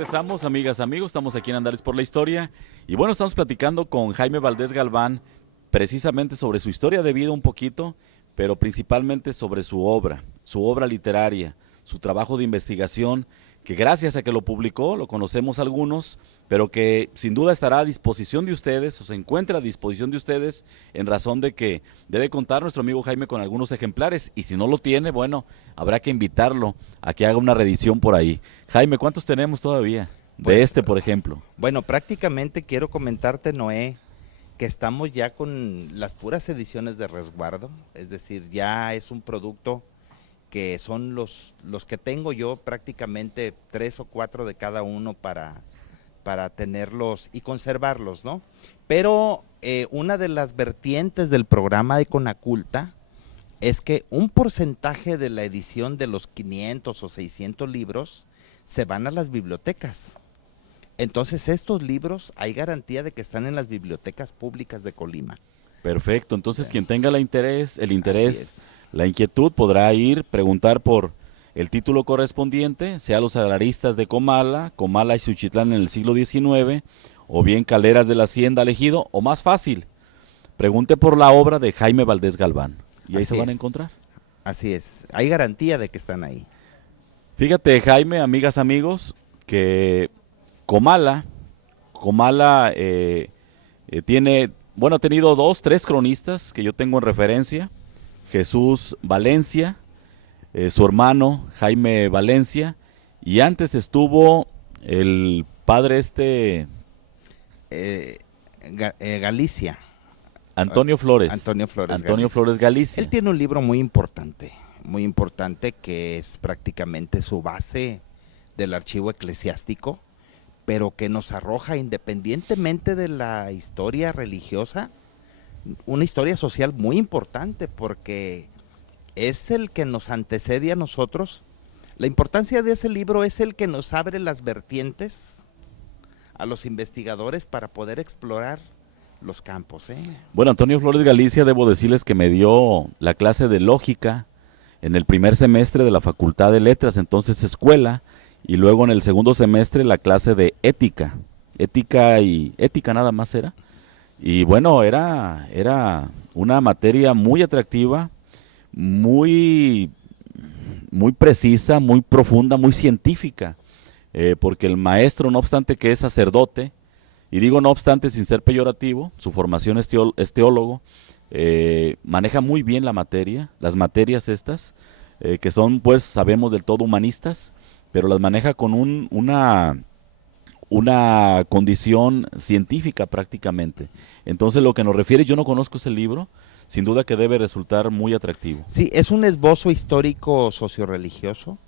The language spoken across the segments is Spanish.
Regresamos, amigas, amigos, estamos aquí en Andares por la Historia y bueno, estamos platicando con Jaime Valdés Galván precisamente sobre su historia de vida un poquito, pero principalmente sobre su obra literaria, su trabajo de investigación, que gracias a que lo publicó, lo conocemos algunos, pero que sin duda estará a disposición de ustedes, o se encuentra a disposición de ustedes, en razón de que debe contar nuestro amigo Jaime con algunos ejemplares, y si no lo tiene, bueno, habrá que invitarlo a que haga una reedición por ahí. Jaime, ¿cuántos tenemos todavía? Pues, Por ejemplo. bueno, prácticamente quiero comentarte, Noé, que estamos ya con las puras ediciones de resguardo, es decir, ya es un producto que son los que tengo yo, prácticamente 3 o 4 de cada uno para tenerlos y conservarlos, ¿no? Pero una de las vertientes del programa de Conaculta es que un porcentaje de la edición de los 500 o 600 libros se van a las bibliotecas. Entonces estos libros hay garantía de que están en las bibliotecas públicas de Colima. Perfecto, entonces quien tenga el interés, Es. la inquietud, podrá ir, preguntar por el título correspondiente, sea los agraristas de Comala, Comala y Suchitlán en el siglo XIX, o bien Caleras de la Hacienda Elegido, o más fácil, pregunte por la obra de Jaime Valdés Galván, y ahí Así se van a es. encontrar. Así es, hay garantía de que están ahí. Fíjate, Jaime, amigas, amigos, que Comala, Comala tiene, bueno, ha tenido 2, 3 cronistas que yo tengo en referencia, Jesús Valencia, su hermano Jaime Valencia, y antes estuvo el padre Galicia, Antonio Flores, Antonio Flores Antonio Galicia. Flores Galicia. Él tiene un libro muy importante que es prácticamente su base del archivo eclesiástico, pero que nos arroja, independientemente de la historia religiosa, una historia social muy importante, porque es el que nos antecede a nosotros. La importancia de ese libro es el que nos abre las vertientes a los investigadores para poder explorar los campos. Bueno, Antonio Flores Galicia, debo decirles que me dio la clase de lógica en el primer semestre de la Facultad de Letras, entonces escuela, y luego en el segundo semestre la clase de ética, ética nada más era. Y bueno, era una materia muy atractiva, muy, muy precisa, muy profunda, muy científica, porque el maestro, no obstante que es sacerdote, y digo no obstante sin ser peyorativo, su formación es teólogo, maneja muy bien la materia, las materias estas, que son pues sabemos del todo humanistas, pero las maneja con una condición científica prácticamente. Entonces lo que nos refiere, yo no conozco ese libro, sin duda que debe resultar muy atractivo. Sí, es un esbozo histórico socioreligioso,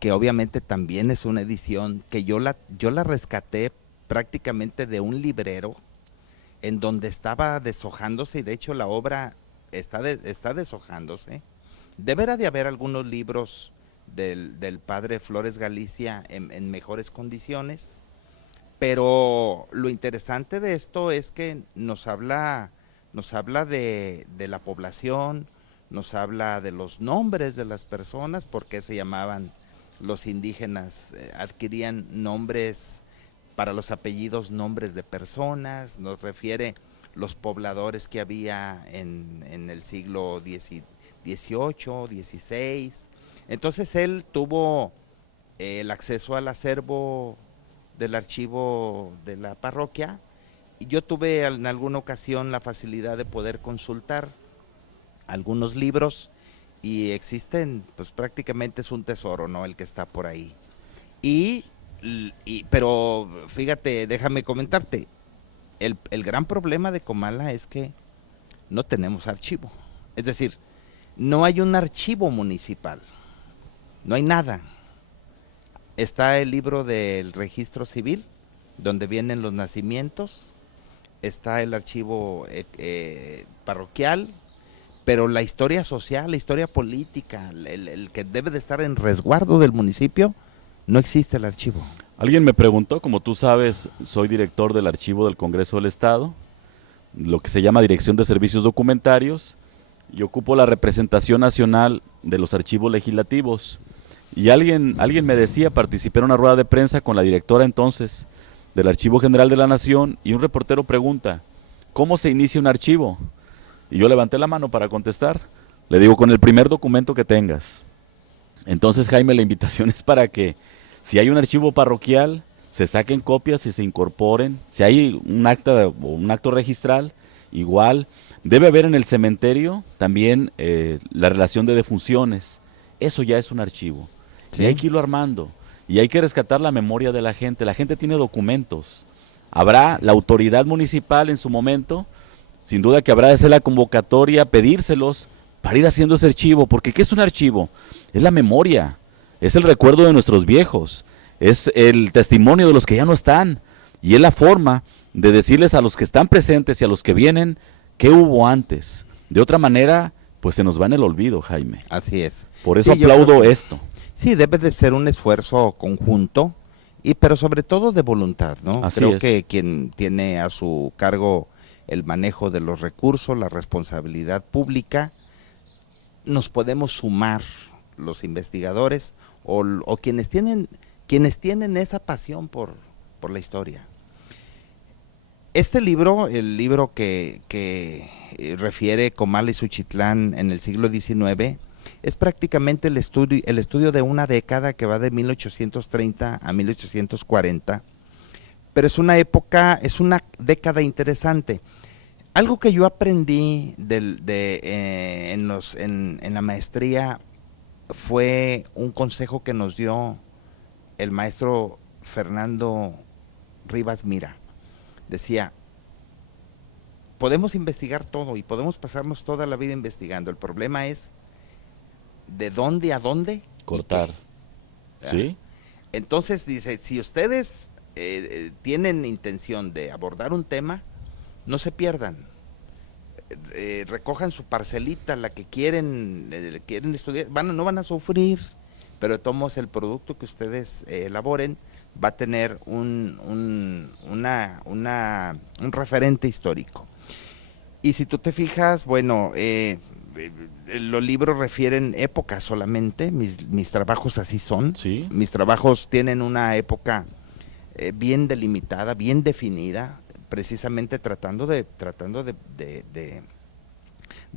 que obviamente también es una edición que yo la rescaté prácticamente de un librero en donde estaba deshojándose, y de hecho la obra está deshojándose. Deberá de haber algunos libros del padre Flores Galicia en mejores condiciones, pero lo interesante de esto es que nos habla de la población, nos habla de los nombres de las personas, porque se llamaban los indígenas, adquirían nombres para los apellidos, nombres de personas, nos refiere los pobladores que había en el siglo XVIII, XVI. Entonces él tuvo el acceso al acervo del archivo de la parroquia, y yo tuve en alguna ocasión la facilidad de poder consultar algunos libros, y existen, pues prácticamente es un tesoro, ¿no?, el que está por ahí. Pero fíjate, déjame comentarte, el gran problema de Comala es que no tenemos archivo, es decir, no hay un archivo municipal, no hay nada. Está el libro del registro civil, donde vienen los nacimientos, está el archivo parroquial, pero la historia social, la historia política, el que debe de estar en resguardo del municipio, no existe el archivo. Alguien me preguntó, como tú sabes, soy director del Archivo del Congreso del Estado, lo que se llama Dirección de Servicios Documentarios, y ocupo la representación nacional de los archivos legislativos. Y alguien me decía, participé en una rueda de prensa con la directora entonces del Archivo General de la Nación y un reportero pregunta, ¿cómo se inicia un archivo? Y yo levanté la mano para contestar. Le digo, con el primer documento que tengas. Entonces, Jaime, la invitación es para que si hay un archivo parroquial, se saquen copias y se incorporen. Si hay un acta o un acto registral, igual. Debe haber en el cementerio también la relación de defunciones. Eso ya es un archivo. Sí. Y hay que irlo armando. Y hay que rescatar la memoria de la gente. La gente tiene documentos. Habrá la autoridad municipal en su momento, sin duda que habrá de hacer la convocatoria, pedírselos para ir haciendo ese archivo. Porque ¿qué es un archivo? Es la memoria, es el recuerdo de nuestros viejos, es el testimonio de los que ya no están. Y es la forma de decirles a los que están presentes y a los que vienen qué hubo antes. De otra manera, pues se nos va en el olvido, Jaime. Así es. Por eso Sí, yo aplaudo creo que esto. sí, debe de ser un esfuerzo conjunto, pero sobre todo de voluntad, ¿no? Así Creo es. que quien tiene a su cargo el manejo de los recursos, la responsabilidad pública, nos podemos sumar los investigadores o quienes tienen esa pasión por la historia. Este libro, el libro que refiere Comala y Suchitlán en el siglo XIX, es prácticamente el estudio de una década que va de 1830 a 1840, pero es una década interesante. Algo que yo aprendí en la maestría fue un consejo que nos dio el maestro Fernando Rivas Mira. Decía, podemos investigar todo y podemos pasarnos toda la vida investigando. El problema es de dónde a dónde Cortar. ¿Sí? Entonces dice, si ustedes tienen intención de abordar un tema, no se pierdan. Recojan su parcelita, la que quieren estudiar, no van a sufrir, pero de todos modos el producto que ustedes elaboren va a tener un referente histórico. Y si tú te fijas, bueno, los libros refieren épocas solamente, mis trabajos así son. Sí. Mis trabajos tienen una época bien delimitada, bien definida, precisamente tratando de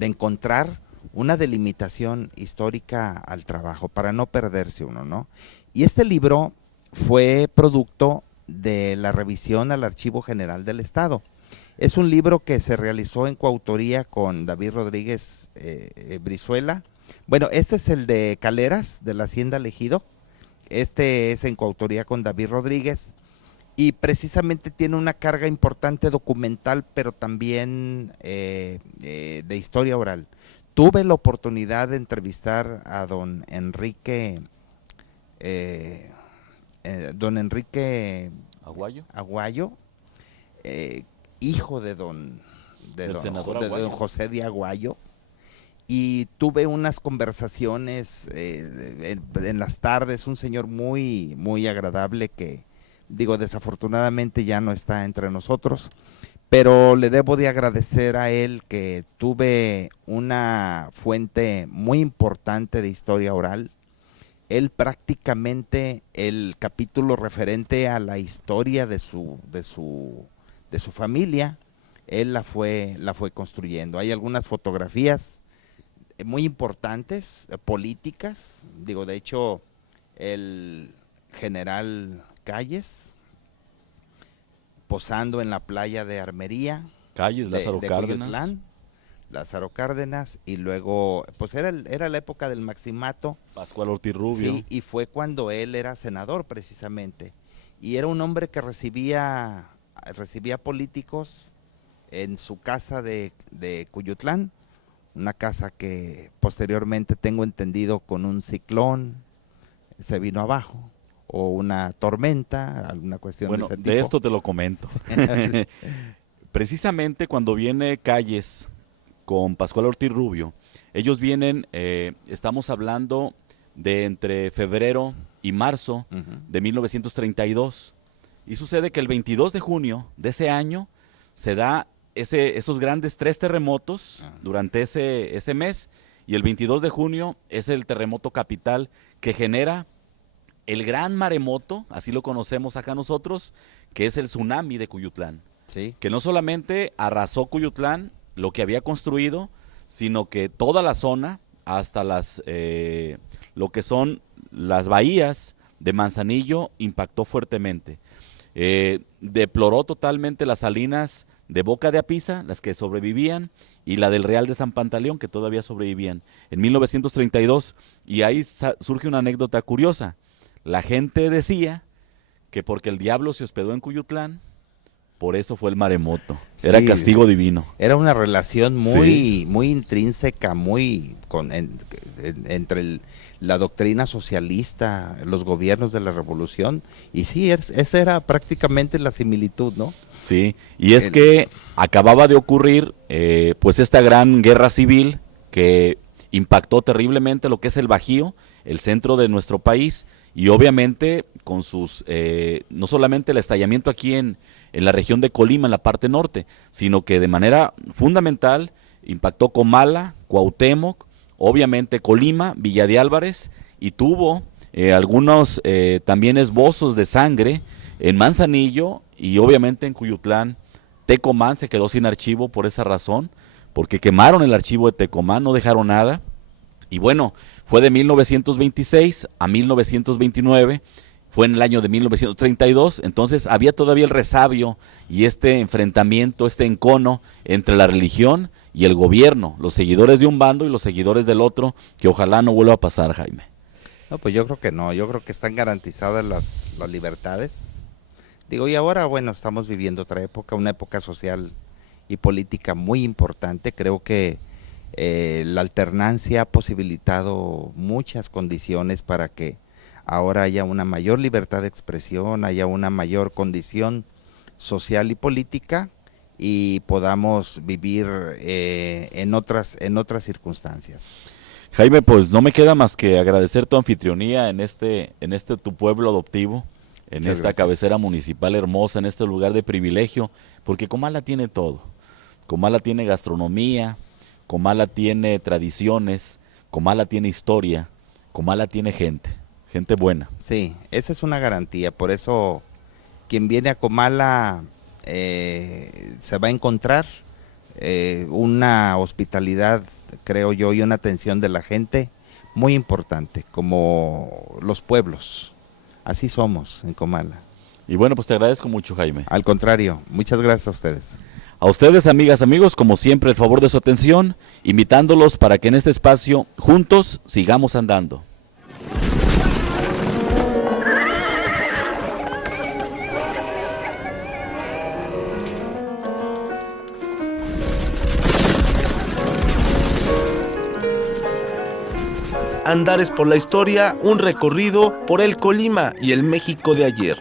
encontrar una delimitación histórica al trabajo para no perderse uno, ¿no? Y este libro fue producto de la revisión al Archivo General del Estado. Es un libro que se realizó en coautoría con David Rodríguez Brizuela. Bueno, este es el de Caleras, de la Hacienda Ejido. Este es en coautoría con David Rodríguez y precisamente tiene una carga importante documental, pero también de historia oral. Tuve la oportunidad de entrevistar a don Enrique Aguayo, hijo de don José de Aguayo, y tuve unas conversaciones en las tardes, un señor muy, muy agradable que, digo, desafortunadamente ya no está entre nosotros, pero le debo de agradecer a él que tuve una fuente muy importante de historia oral. Él prácticamente, el capítulo referente a la historia de su familia, él la fue construyendo. Hay algunas fotografías muy importantes, políticas, digo, de hecho, el general Calles posando en la playa de Armería, Calles, Lázaro Cárdenas. Coyotlán, Lázaro Cárdenas, y luego, pues era la época del Maximato. Pascual Ortiz Rubio. Sí, y fue cuando él era senador precisamente, y era un hombre que recibía políticos en su casa de Coyotlán, una casa que posteriormente, tengo entendido, con un ciclón se vino abajo, o una tormenta, alguna cuestión bueno, de ese tipo. De esto te lo comento. Precisamente cuando viene Calles con Pascual Ortiz Rubio, ellos vienen, estamos hablando de entre febrero y marzo de 1932, y sucede que el 22 de junio de ese año se da esos grandes 3 terremotos durante ese mes, y el 22 de junio es el terremoto capital que genera el gran maremoto, así lo conocemos acá nosotros, que es el tsunami de Cuyutlán. Sí. Que no solamente arrasó Cuyutlán, lo que había construido, sino que toda la zona, hasta lo que son las bahías de Manzanillo, impactó fuertemente. Deploró totalmente las salinas de Boca de Apisa, las que sobrevivían, y la del Real de San Pantaleón, que todavía sobrevivían, en 1932. Y ahí surge una anécdota curiosa. La gente decía que porque el diablo se hospedó en Cuyutlán, por eso fue el maremoto. Era Sí, castigo divino. Era una relación muy, Sí. muy intrínseca, entre la doctrina socialista, los gobiernos de la revolución, y sí, esa era prácticamente la similitud, ¿no? Sí, y es que acababa de ocurrir pues esta gran guerra civil que impactó terriblemente lo que es el Bajío, el centro de nuestro país, y obviamente con sus, no solamente el estallamiento aquí en la región de Colima, en la parte norte, sino que de manera fundamental impactó Comala, Cuauhtémoc, obviamente Colima, Villa de Álvarez, y tuvo algunos también esbozos de sangre en Manzanillo y obviamente en Cuyutlán. Tecomán se quedó sin archivo por esa razón, porque quemaron el archivo de Tecomán, no dejaron nada. Y bueno, fue de 1926 a 1929, fue en el año de 1932, entonces había todavía el resabio y este enfrentamiento, este encono entre la religión y el gobierno, los seguidores de un bando y los seguidores del otro, que ojalá no vuelva a pasar, Jaime. No, pues yo creo que no, yo creo que están garantizadas las libertades. Digo, y ahora, bueno, estamos viviendo otra época, una época social y política muy importante. Creo que la alternancia ha posibilitado muchas condiciones para que ahora haya una mayor libertad de expresión, haya una mayor condición social y política y podamos vivir en otras circunstancias. Jaime, pues no me queda más que agradecer tu anfitrionía en este tu pueblo adoptivo, en Muchas esta gracias. cabecera municipal hermosa, en este lugar de privilegio, porque Comala tiene todo. Comala tiene gastronomía, Comala tiene tradiciones, Comala tiene historia, Comala tiene gente buena. Sí, esa es una garantía, por eso quien viene a Comala se va a encontrar una hospitalidad, creo yo, y una atención de la gente muy importante, como los pueblos. Así somos en Comala. Y bueno, pues te agradezco mucho, Jaime. Al contrario, muchas gracias a ustedes. A ustedes, amigas, amigos, como siempre, el favor de su atención, invitándolos para que en este espacio juntos sigamos andando. Andares por la historia, un recorrido por el Colima y el México de ayer.